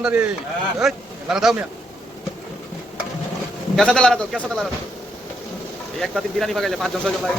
বান্দারি এই, লারা দাও মিয়া। ক্যাসাতে লারা দাও ক্যাসাতে লারা দাও এই এক পাতি বিরিয়ানি পাকাইলে পাঁচজন ছয়জন লাগে।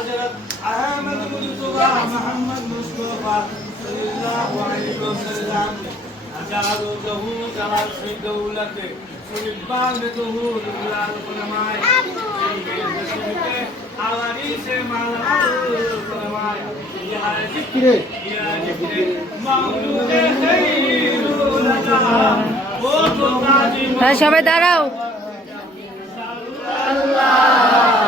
حضرت احمد مصطفى محمد مصطفى صلى الله عليه وسلم أجعل ظهور جلال في دولته ونبان ظهور جلال علمائه عواريس مال العلماء يا ذكر يا ذكر مولود خير لك وتقدم هل شباب داروا الله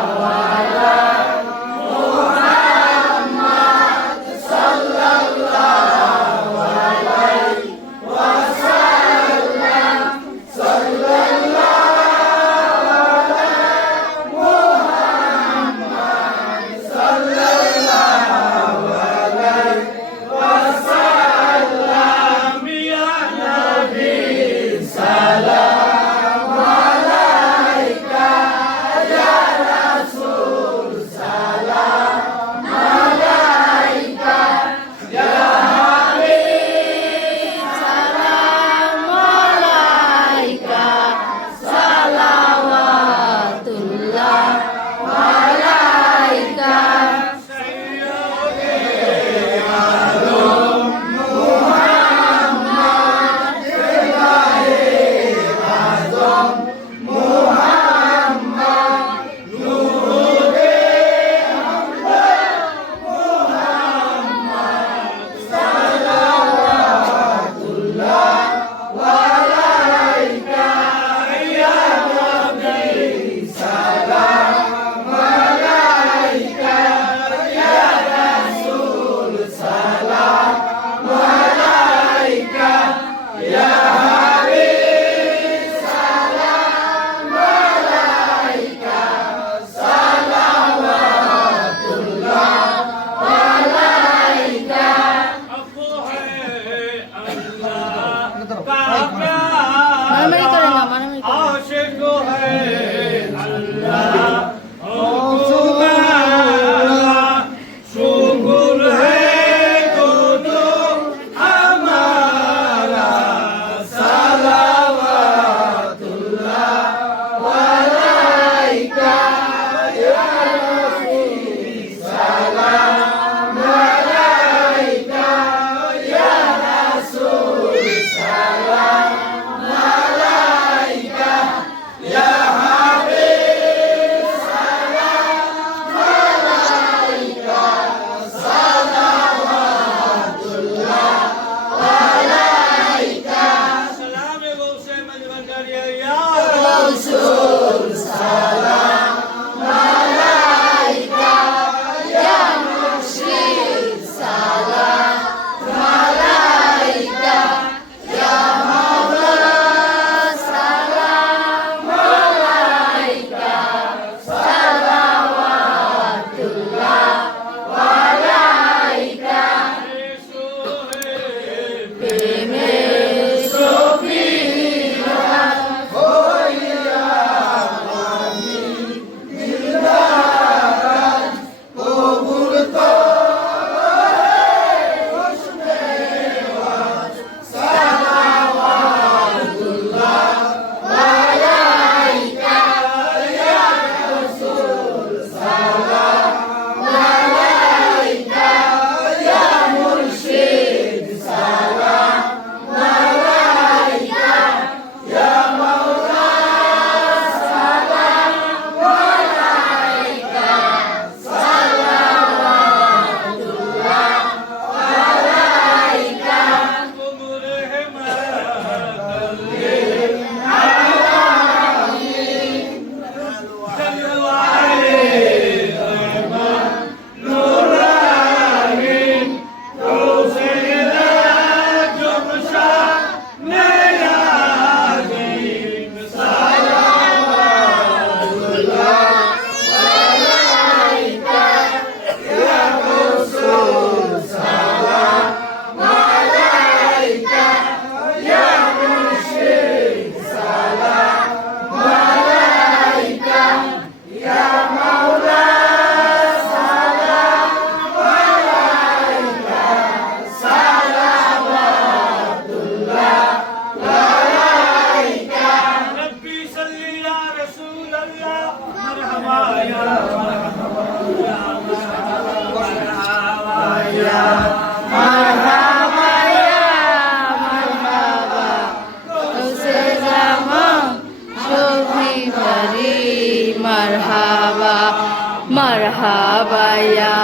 marhabaya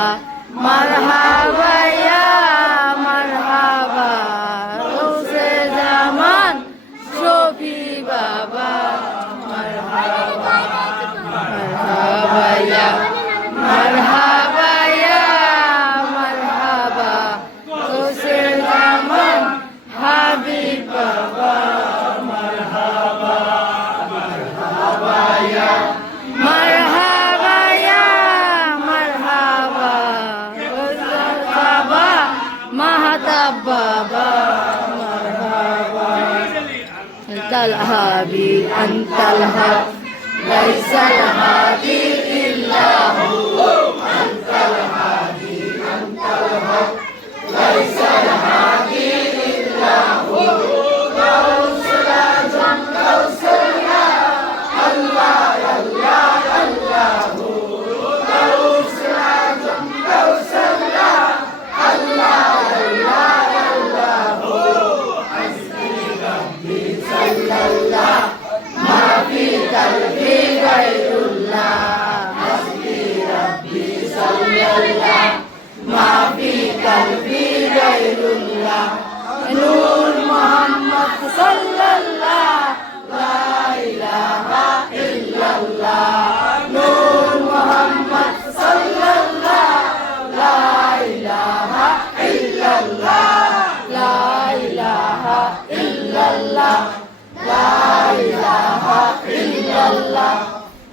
marhabaya لها بي أنت لها ليس لها بي إلا هو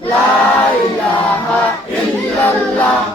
লা ইলাহা ইল্লাল্লাহ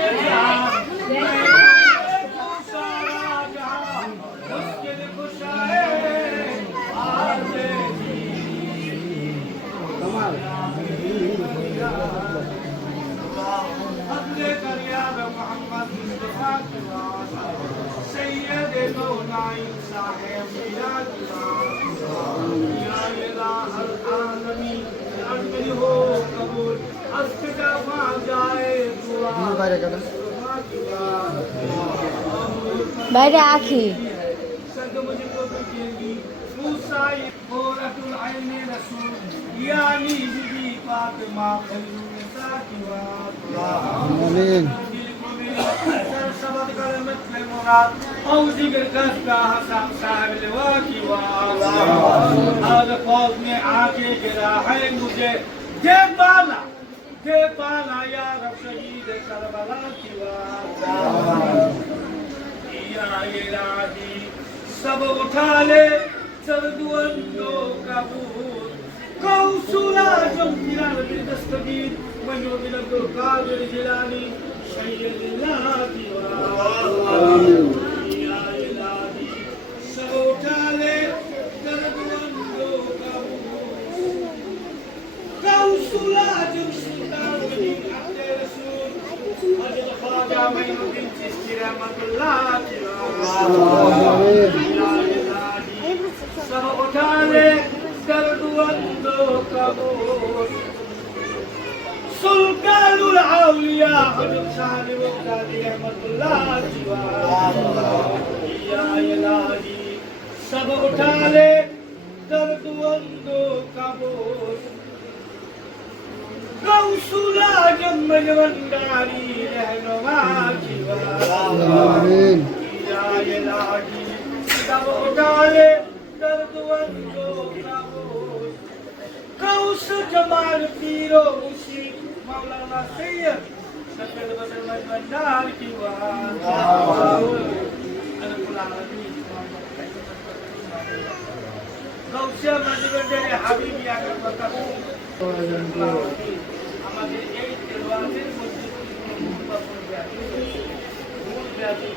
বাইরে কেন বাইরে আখি আমিন او دیگر کس کا حسن صاحب لوا کی والا آج فوج میں آ کے گرا ہے مجھے جے بالا কে পালা ইয়া রব শহীদ কারবালা কি ইয়া ইলাহি, সব উঠা লে চল জিলানি সৈয়দ ইলাহি মঈনুদ্দিন চিশতি রহমাতুল্লাহ সহবঠানে দরদুন্দ কবুল সুলতানুল আউলিয়া نحن معك آمين يا إلهي دمعك عليه درد والذوق نبوس كوس جمال فيروسي مولانا سيد شكل بدل المنار کی گوشیا مجبور حبیب یا کر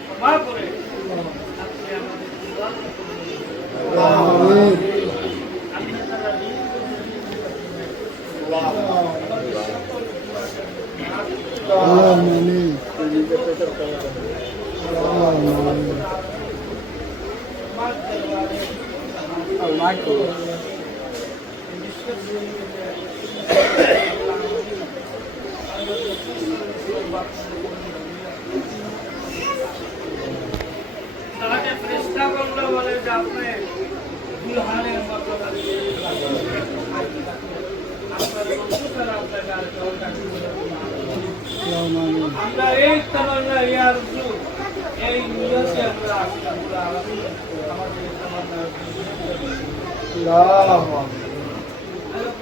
ক্ষমা করে আপনি আমাদের Michael. তাকে চেষ্টা করলে বলে যে আপনি আমরা এই তামান্না ইয়ার এই নিয়তে আমরা আমাদের তামান্না।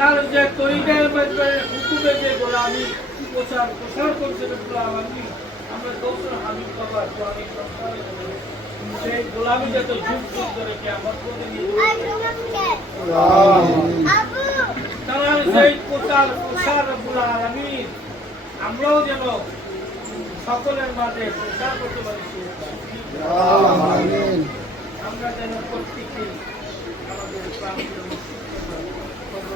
তার যে তরিকার হুকুমে যে আমি প্রচার, প্রসার করছে আমি আমরা দোষর হামিদ বাবার আমি সেই গোলামি যাতে কে আমার সেই প্রচার, প্রসারগুলা আমি, আমরাও যেন সকলের মাঝে প্রচার করতে পারি আমরা যেন প্রত্যেকে আমাদের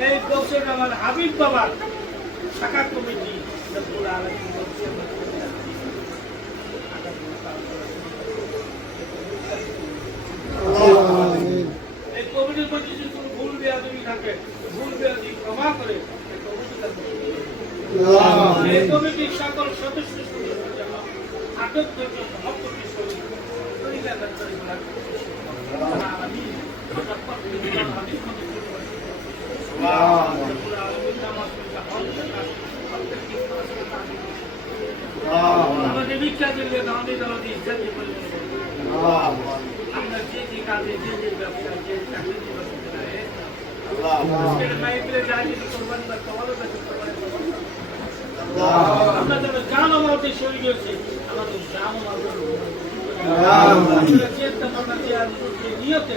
এই বছর আমার হাবিব বাবা। শাখা কমিটি। এই কমিটির মধ্যে যদি ভুল দেয়া তুমি থাকে ভুল দেয়া ক্ষমা করে এই কমিটির সকল সদস্য আটক পর্যন্ত হক আমাদের দিয়ে পরিমাণ করব। আমরা যে যে কাজে যে যে ব্যবসা যে চাকরি আমরা যেন জান আমাকে সরে গেছে আমাদের জান আমাদের নিয়তে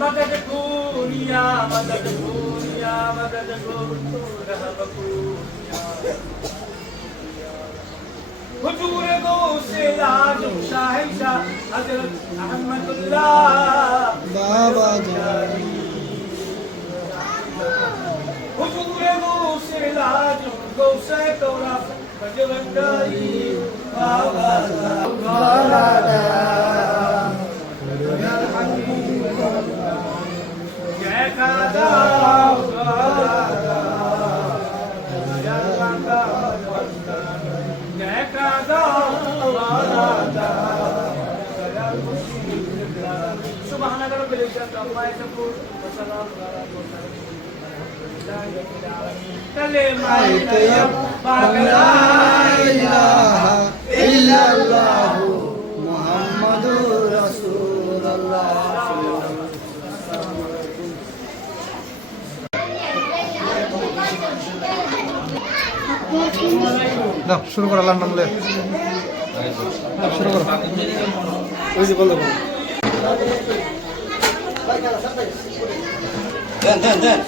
مدد پوریا مدد پوریا مدد حضور لاج شاہشاہ حضرت احمد اللہ حضور لاج گو سہ گورا بجوندائی جے کادا سبحان رب العزة عما يصفون وسلام على المرسلين كلمة طيبة لا إله শুরু করো আল্লাহর শুরু করো। ওই যে বলো দেন দেন দেন।